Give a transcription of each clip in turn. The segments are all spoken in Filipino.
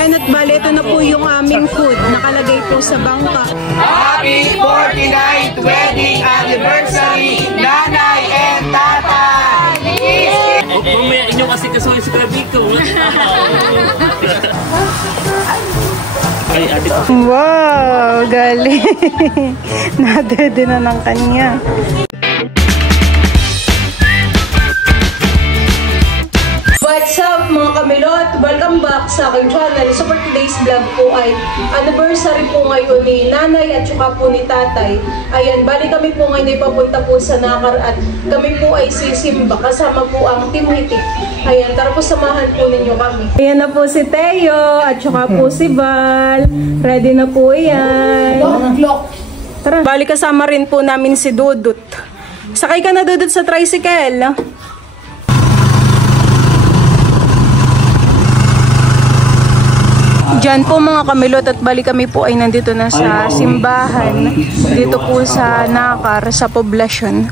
Ayan at bali, ito na po yung aming food. Nakalagay po sa bangka. Happy 49th wedding anniversary, Nanay and Tatay! Mamaya inyo kasi kasuhin sa grabe ko. Wow, galing. Nadede na ng kanya. What's up mga kamilot? Welcome back sa aking channel. So for today's vlog po ay anniversary po ngayon ni Nanay at saka po ni Tatay. Ayan, bali kami po ngayon ay papunta po sa Nakar at kami po ay sisimba kasama po ang Team Hitik. Ayan, tara po samahan po ninyo kami. Ayan na po si Teo at saka po si Val. Ready na po yan. Tara. Bali kasama rin po namin si Dudut. Sakay ka na Dudut sa tricycle. Diyan po mga kamilot at bali kami po ay nandito na sa simbahan. Dito po sa Nakar, sa poblasyon.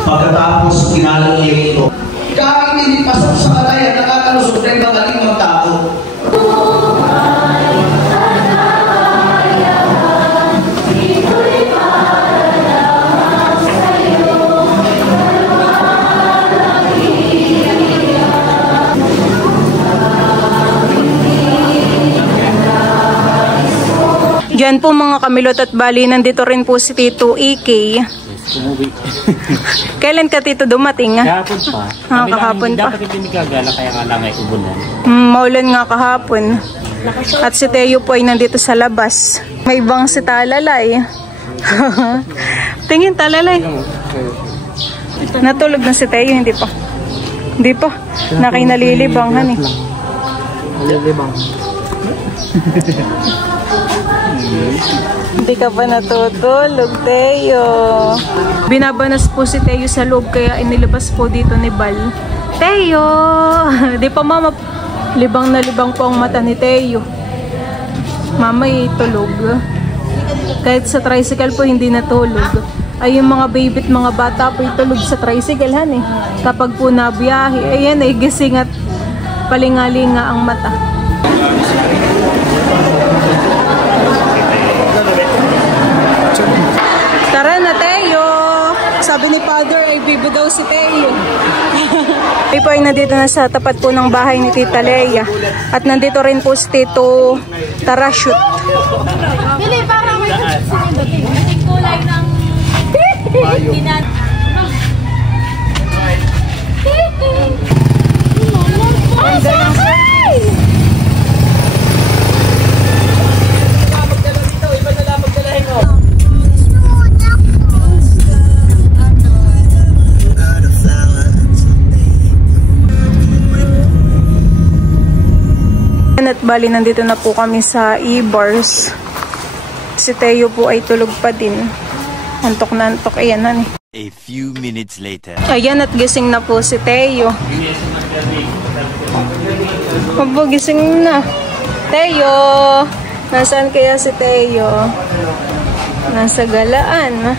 Pagkatapos kinalang niya ito. Kahit hindi pasok sa kalay at nakakalusot rin magaling ng tao. Diyan po mga kamilot at bali, nandito rin po si Tito EK. Kailan ka Tito dumating? Kahapon pa. Kahapon pa. Dapat hindi gagala kaya nga lang ay ubunan. Maulan nga kahapon. At si Teo po ay nandito sa labas. May ibang si Talalay. Tingin Talalay. Natulog na si Teo, hindi pa. Hindi pa. Nakinalilibanghan eh. Nalilibang. Hindi ka pa natutulog, Teo. Binabanas po si Teo sa loob kaya inilabas po dito ni Bal. Teo! Di pa mama, libang na libang po ang mata ni Teo. Mama ay tulog. Kahit sa tricycle po hindi natulog. Ay yung mga baby at mga bata po tulog sa tricycle han eh. Kapag po nabiyahe, ayan ay gising at palingalinga ang mata. Tara na, Teo! Sabi ni Father ay bibo daw si Teo. Ay po ay nandito na sa tapat po ng bahay ni Tita Leia. At nandito rin po si Tito Tarashut. Bili, parang may kulay ng binan. Ang sakay! At bali, nandito na po kami sa E-Bars. Si Teo po ay tulog pa din. Antok na antok. Ayan na. A few minutes later. Ayan at gising na po si Teo. Opo, gising na. Teo! Nasaan kaya si Teo? Nasa Galaan.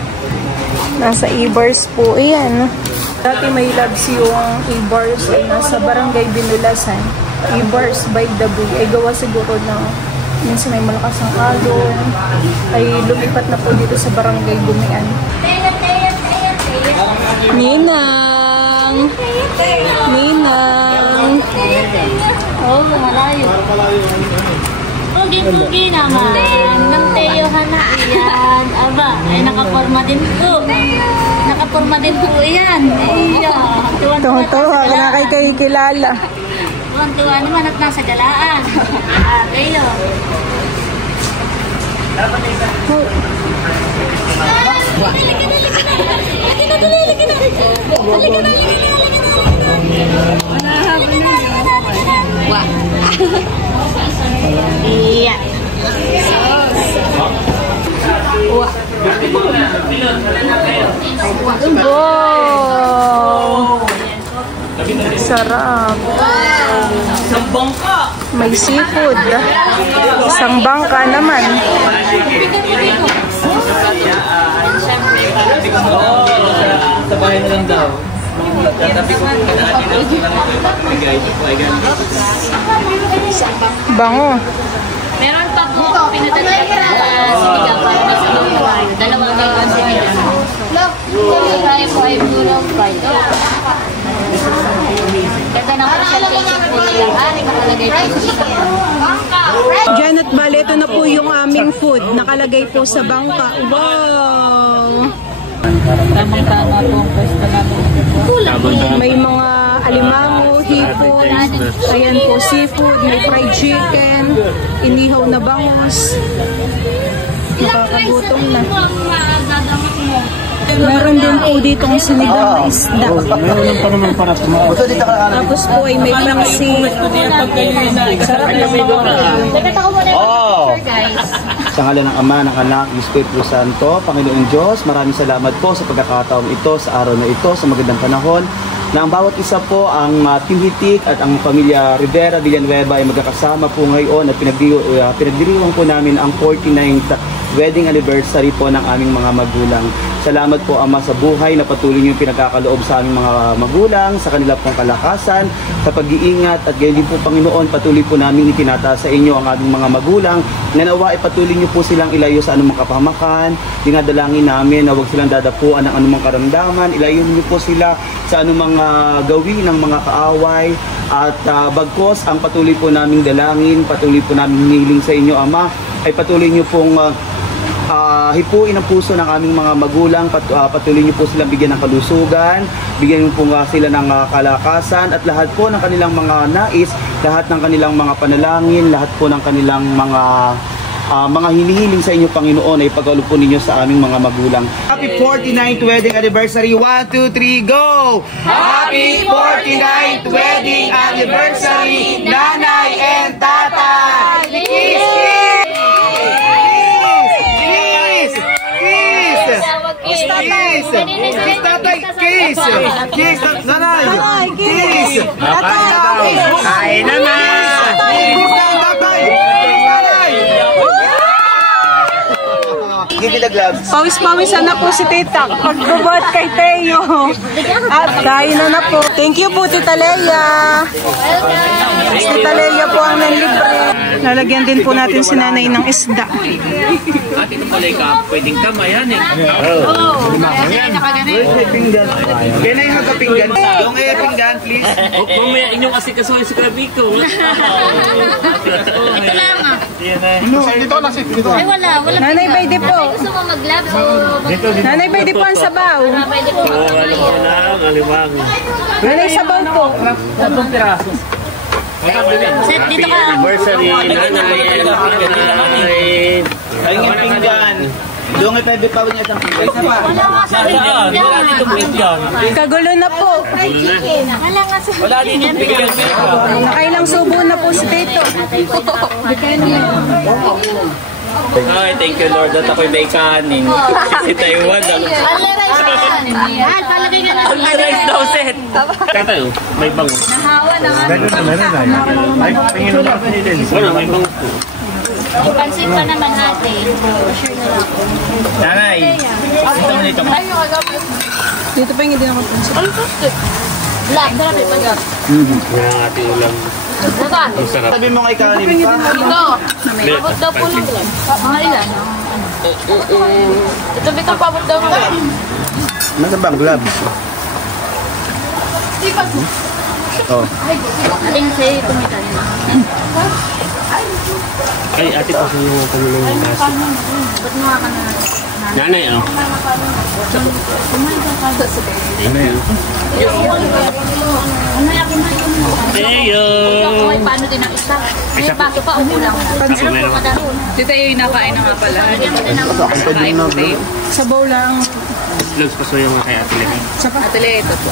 Nasa E-Bars po. Ayan. Dati may labs yung E-Bars ay nasa Barangay Binulasan. E-Bars by the Bay ay gawa siguro ng minsan may malakas ang alon ay lumipat na po dito sa Barangay Bumian. Ninang! Ninang! Oo, malayo. Pugi-pugi naman. Ng Teo Hana. Ayan. Aba, ay nakaporma din po. Nakaporma din po yan. Ayan. Tuwa ka na kay kilala. Tuwa naman at nasa Galaan. Kayo. Iya. Wow! Sarap. Isang bangka. May seafood. Isang bangka naman. Sa bahay na lang daw. Tatabi ko po na atin ang bigay ko po ay ganito. Bango. Meron pa po pinadala na sinigang para may sabaw. Dalawang gawang sinigang. Tayo po ay bulong fried. Ganda ng presentation po nila. Nakalagay po sa isang Janet Bale, ito na po yung aming food. Nakalagay po sa bangka. Wow! tamang-tama po ang pwesto namin. May mga alimango, hipon, ayan po, seafood, may fried chicken, inihaw na bangus. Nakakagutom na. Meron din po dito ang sinigang na isda. Tapos po ay may pansi. Sarap ng mga. Sa ngalan ng Ama, ng Anak, ng Espiritu Santo, Panginoong Diyos, maraming salamat po sa pagkakataong ito, sa araw na ito, sa magandang panahon, na ang bawat isa po, ang Team Hitik at ang pamilya Rivera Villanueva ay magkakasama po ngayon at pinagdiriwang po namin ang 49th wedding anniversary po ng aming mga magulang. Salamat po, Ama, sa buhay na patuloy niyong pinagkakaloob sa aming mga magulang, sa kanila pong kalakasan, sa pag-iingat, at gayon din po, Panginoon, patuloy po namin itinataas sa inyo ang aming mga magulang, na nawa ipatuloy niyo po silang ilayo sa anumang kapahamakan. Dinadalangin namin na huwag silang dadapuan ng anumang karamdaman, ilayo niyo po sila sa anumang gawin ng mga kaaway, at bagkos ang patuloy po naming dalangin, patuloy po namin hinihiling sa inyo, Ama, ay patuloy niyo pong hipuin ang puso ng aming mga magulang, patuloy niyo po silang bigyan ng kalusugan, bigyan niyo po sila ng kalakasan, at lahat po ng kanilang mga nais, lahat ng kanilang mga panalangin, lahat po ng kanilang mga hinihiling sa inyo, Panginoon, ay pagkaloob po ninyo sa aming mga magulang. Happy 49th wedding anniversary! 1, 2, 3, go! Happy 49th wedding anniversary, Nanay and Tatay! Kiss! Kiss, tatay, kiss! Kiss, nanay! Kiss! Tatay! Kain na na! Kiss, tatay! Kiss, nanay! Give me the gloves. Pawis-pawisan na po si Tita. Pagbabot kay Teo. At kain na po. Thank you po, Tita Leia. Tita Leia po ang nanlibre. Lalagyan din po natin si nanay ng isda. Ate ko pala ka, pwedeng kamayan eh. Where's my pinggan? Can I have a pinggan? Don't have a pinggan, please. Mamaya inyong kasi kasuhin si Krabiko. Ito lang ah. Ay wala. Nanay, pwede po. Gusto mo mag-gloves o... Nanay, pwede po ang sabaw. Pwede po mag-gloves. Alimang. Nanay, sabaw po. Tatong piraso. Set, dito ka. Anniversary, nanay. Ayun yung pinggan. Doon ay pwede pa niya isang pinggan. Isa pa. Wala nga sa Wala dito pinggan. Kagulo na po. Wala nga sa... Wala dito pinggan. Nakailang subo na po si Tito. Ay, thank you Lord at ako'y may kanin. Si Taiwan. Yan, palagay ka na. Only rice daw set. Tatay, may bango. Nahawa naman. Wala, may bango. Pansin pa naman ate. Sure na lang. Nanay, ito mo nito. Dito pa yung hindi ako pansin. Black, grabe pa yun. Yan ang ating ulam. Dapat. Ang sarap. Sabi mo kay Kanin pa. Ito. Pabot daw po ng black. Mga ilan? Ito bitang pabot daw ng black. Nasaan ba ang gloves? Oh. Aling sa'yo tumitan. Ay, ate pa sa mga pamilong nasa. Ba't mga ka na? Nanay, ano? Nanay, ano? Teo! Ay, paano din ang isa? May baso pa, upo lang. Meron po madami. Tita yung nakain na nga pala. Lagyan mo din ng Nakain mo tayo. Sabaw lang. Vlogs pa yung mga kay ate Lemi. Atele, ito po.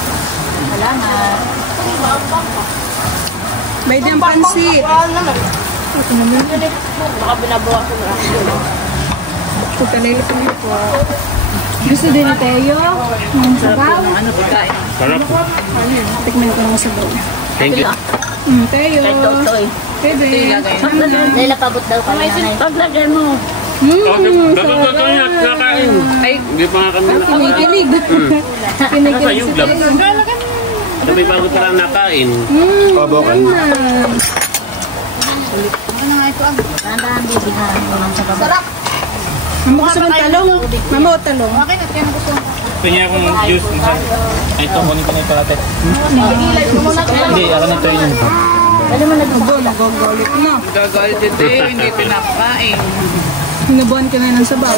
wala na. May din pansit. Baka binabawa ko na. Putalay po po. Gusto din ni Teo? Ng sabaw? Ano pagkain? Sarap. Tikman ko ng sabaw. Thank you. Teo. Kahit totoy. Pwede. Lela, pabot daw ka nanay. Paglagay mo. Bakit yan? Nakain. Ay, Hindi pa nga kami nakain. Kinikilig. Nasa Kinikilig yung si gloves. Teo. Sabi bago pa lang nakain. Pabokan. Dahan-dahan bibihan. Sarap. Mamo gusto ng talong. Mamo o talong. Okay na, kaya gusto mo. Pinya akong juice. Ay, ito, kunin ko na ito natin. Ilay ko muna. Hindi, ako na ito yun. Pwede mo nagbubuo. Nagagalit na. Gagalit ito eh, hindi pinakain. Hinabuhan ka na ng sabaw.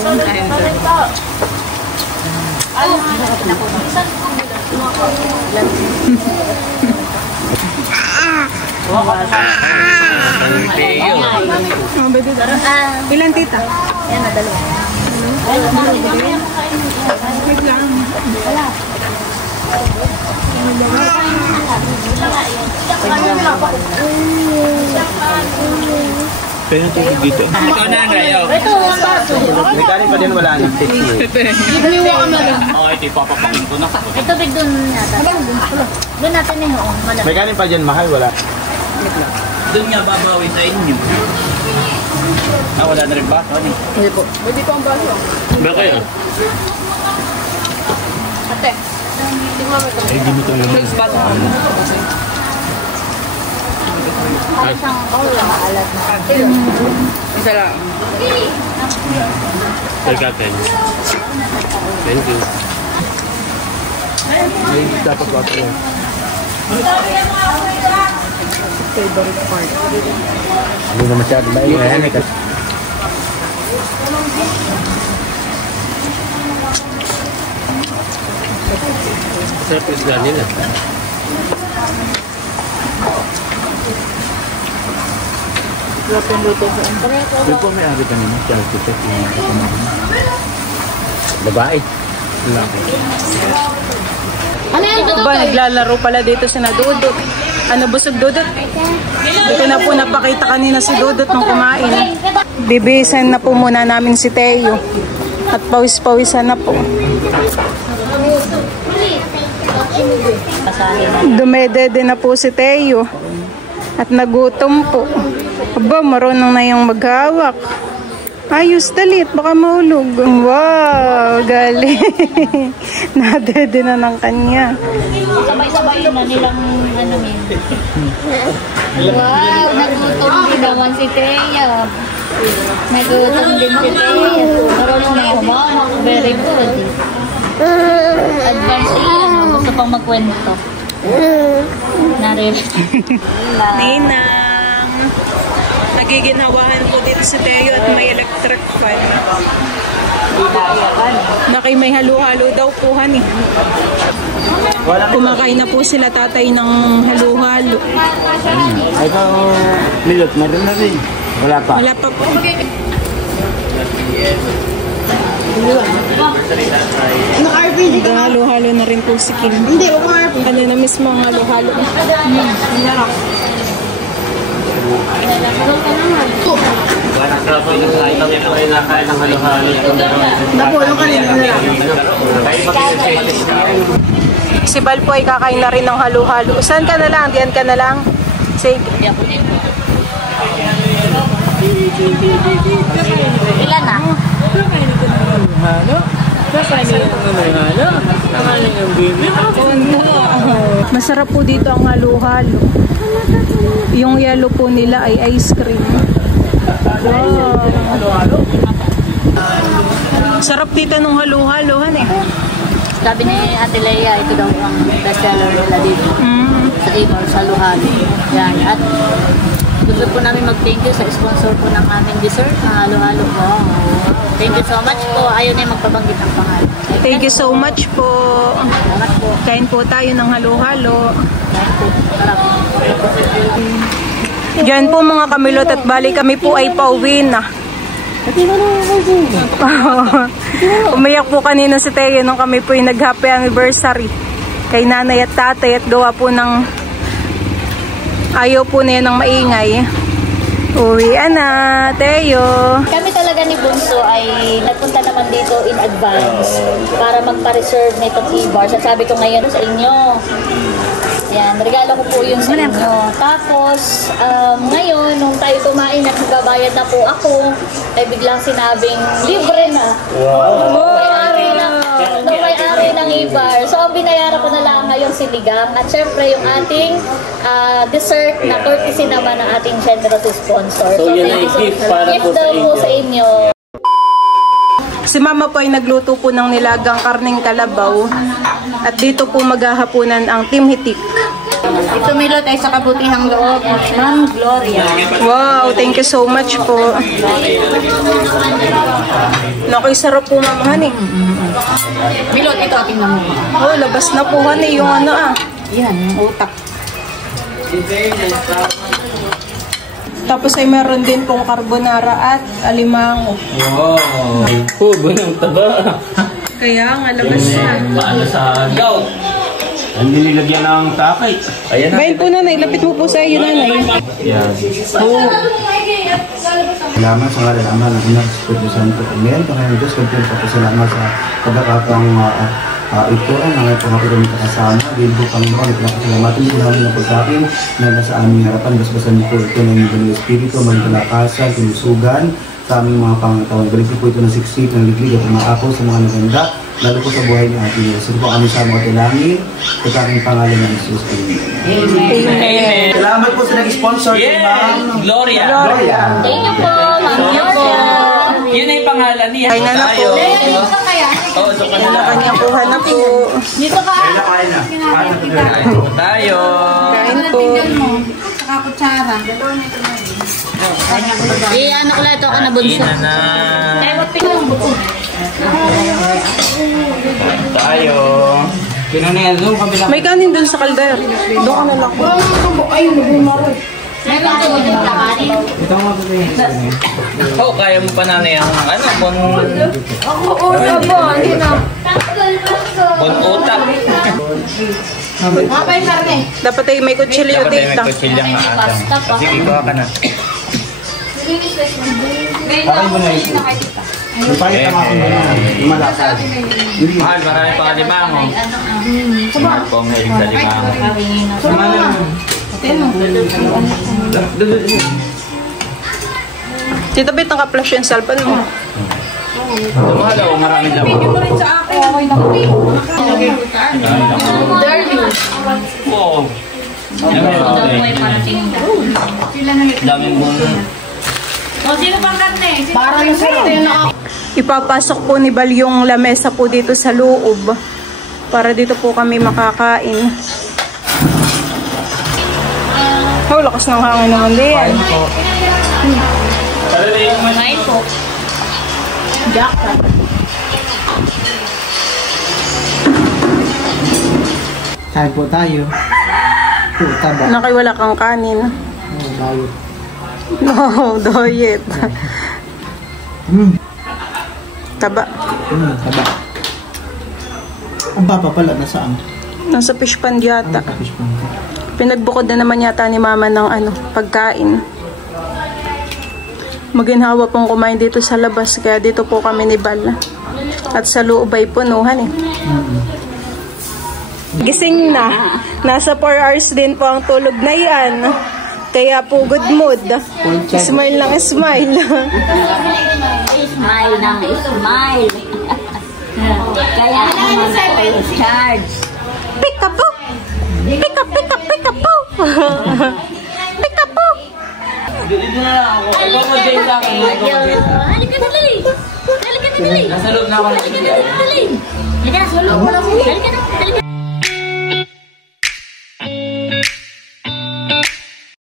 Ilan tita? Yan na, dalawa. Wait lang. Pero ito dito. Ikaw na, ayaw. Ito, ang baso. May kanin pa din wala na. Okay, ito ipapapakin ko na. Ito big doon yata. Doon natin eh, oo. Malaki. May kanin pa dyan, mahal, wala. Doon nga babawi sa inyo. Ah, wala na rin ba? Hindi po. Pwede po ang baso. Ba kayo? Ate. Tingnan mo ito. Ay, di mo ito alam. Next baso. Ay, isang maalat na. Isa lang. Thank you. Ay, dapat water yan. Favorite part. Hindi na masyado maingay. Kasi Sarap is ganyan eh. May po may ari kanina. Chelsea. Babae. Ano yan, Dudut? Ba, naglalaro pala dito si na Dudut. Ano, busog Dudut? Dito na po napakita kanina si Dudut nung kumain. Bibisan na po muna namin si Teo. At pawis-pawisan na po. Dumedede na po si Teo. At nagutom po. Aba, marunong na yung maghawak. Ayos, dalit. Baka mahulog. Wow, galing. Nadede na ng kanya. Sabay-sabay na nilang ano eh. Wow, nagutom din naman si Teya. Nagutom din si Teya. Marunong na kumahawak. Very good. Advance yan. Gusto pang magkwento. Narin. Ninang, nagiginawahan po dito si Teo at may electric fan. Na kay may halo-halo daw po, honey. Kumakain na po sila tatay ng halo-halo. Ay, ito, milot na rin na rin. Wala pa. Wala pa po. Halo-halo na rin po si Kim. Hindi, huwag mo RP. Ano na mismo ang halo-halo. Si Bal po ay kakain na rin ng halo-halo. Saan ka na lang? Diyan ka na lang? Sige. Ilan na? Masarap po dito ang halo-halo. Yung yellow po nila ay ice cream. Wow. Sarap dito nung halo-halo, han eh. Sabi ni Ate Leia, ito daw ang bestseller nila dito. Sa Igor, sa Luhalo. Yan. At gusto po namin mag-thank you sa sponsor po ng aming dessert, halo-halo. Wow. Thank you so much po. Ayaw na yung magpabanggit ng pangalan. Thank you so much po. Salamat po. Kain po tayo ng halo-halo. Sarap. Diyan po mga kamilot at bali kami po ay pauwi na. Umiyak po kanina si Teo nung kami po yung nag-happy anniversary kay nanay at tatay at gawa po ng ayaw po niya ng maingay. Uwian na, Teo. Kami talaga ni Bunso ay nagpunta naman dito in advance para magpa-reserve nitong e-bars. At sabi ko ngayon sa inyo, yan, regalo ko po yun sa inyo. Tapos, ngayon, nung tayo kumain at magbabayad na po ako, ay biglang sinabing, libre na. Wow! May-ari babawi ng ibar. So, ang binayaran ko na lang ngayong sinigang. At syempre, yung ating dessert na courtesy naman ng ating generous sponsor. So, yun ay gift para po sa inyo. Sa inyo. Si Mama po ay nagluto po ng nilagang karneng kalabaw. At dito po maghahapunan ang Team Hitik. Ito Milot ay sa kabutihang loob. Ma'am Gloria. Wow, thank you so much po. Naku, sarap po Ma'am Hani. Milot, ito ating naman. Oh, labas na po Hani yung ano Yan, yung utak. Tapos ay meron din pong carbonara at alimango. Wow! Hubo ng taba. Kaya nga, labas na. Paano sa gout? Ang nilagyan ng takay. Ayan na. Bayan po nanay, lapit mo po sa iyo nanay. Yan. Salamat sa ngalan ng Ama ng Anak, Espiritu Santo. Amen. Panginoon Diyos, kantin po salamat sa pagkakataong ito ay mga pangakirong kasama. Dahil po Panginoon, ipinapasalamatan po namin ang pagkain na nasa aming harapan. Basbasan po ito ng Banal Espiritu, magkalakasan, kinusugan sa aming mga pangatawang. Balik po ito ng siksik, ng liglig at umaapaw sa mga naganda, lalo po sa buhay ni Ating Diyos. Ito po kami sa mga tilangin, sa aking pangalan ng Jesus. Amen. Salamat po sa nag-sponsor. Yeah! Gloria! Thank you po, Ma'am Gloria. Yun ay pangalan niya. Kain na po. Oo, ito ka na. Kanya kuha na po. Dito ka. Tayo. Kain po. Saka kutsara. Ano ko lang ito ako na bunso. Ina na. Tayo. May kanin dun sa kalder. Doon ka na lang po. Ay, nagmumaro. Meron ko din kakanin. Oh, kaya mo pa nanay ang bon utak. Kapay karne. Dapat ay may kutsilyo Dapat ay dito. may kutsilyang na ata. Sige, ikaw ka na. Mahal, marami pa kalimango. Mahal po ang hilig sa limango. Tito Bit, naka-flash yung cellphone mo. Mahal o maraming laman. Wow. Daming bunga. Para yung sarte na Ipapasok po ni Bal yung lamesa po dito sa loob. Para dito po kami makakain. Oh, lakas ng hangin naman din. Kumain po. Kain po tayo. Taba. Nakiwala kang kanin. Diet. No, diet. Taba. Taba. Ang papa pala nasaan? Nasa fish pond yata. Fish pan. Pinagbukod na naman yata ni Mama ng pagkain. Maginhawa pong kumain dito sa labas, kaya dito po kami ni Bal. At sa loob ay punuhan eh. Gising na. Nasa 4 hours din po ang tulog na yan. Kaya po good mood. Smile lang smile. Smile ng smile. Kaya naman ako charge. Pick up po! Pick up, pick up, pick up po! Pick up po! Dito na lang ako. Ikaw mag-date sa akin. Halika dali. Halika dali. Nasa loob na ako. Halika dali. Halika sa loob. Halika na. Halika.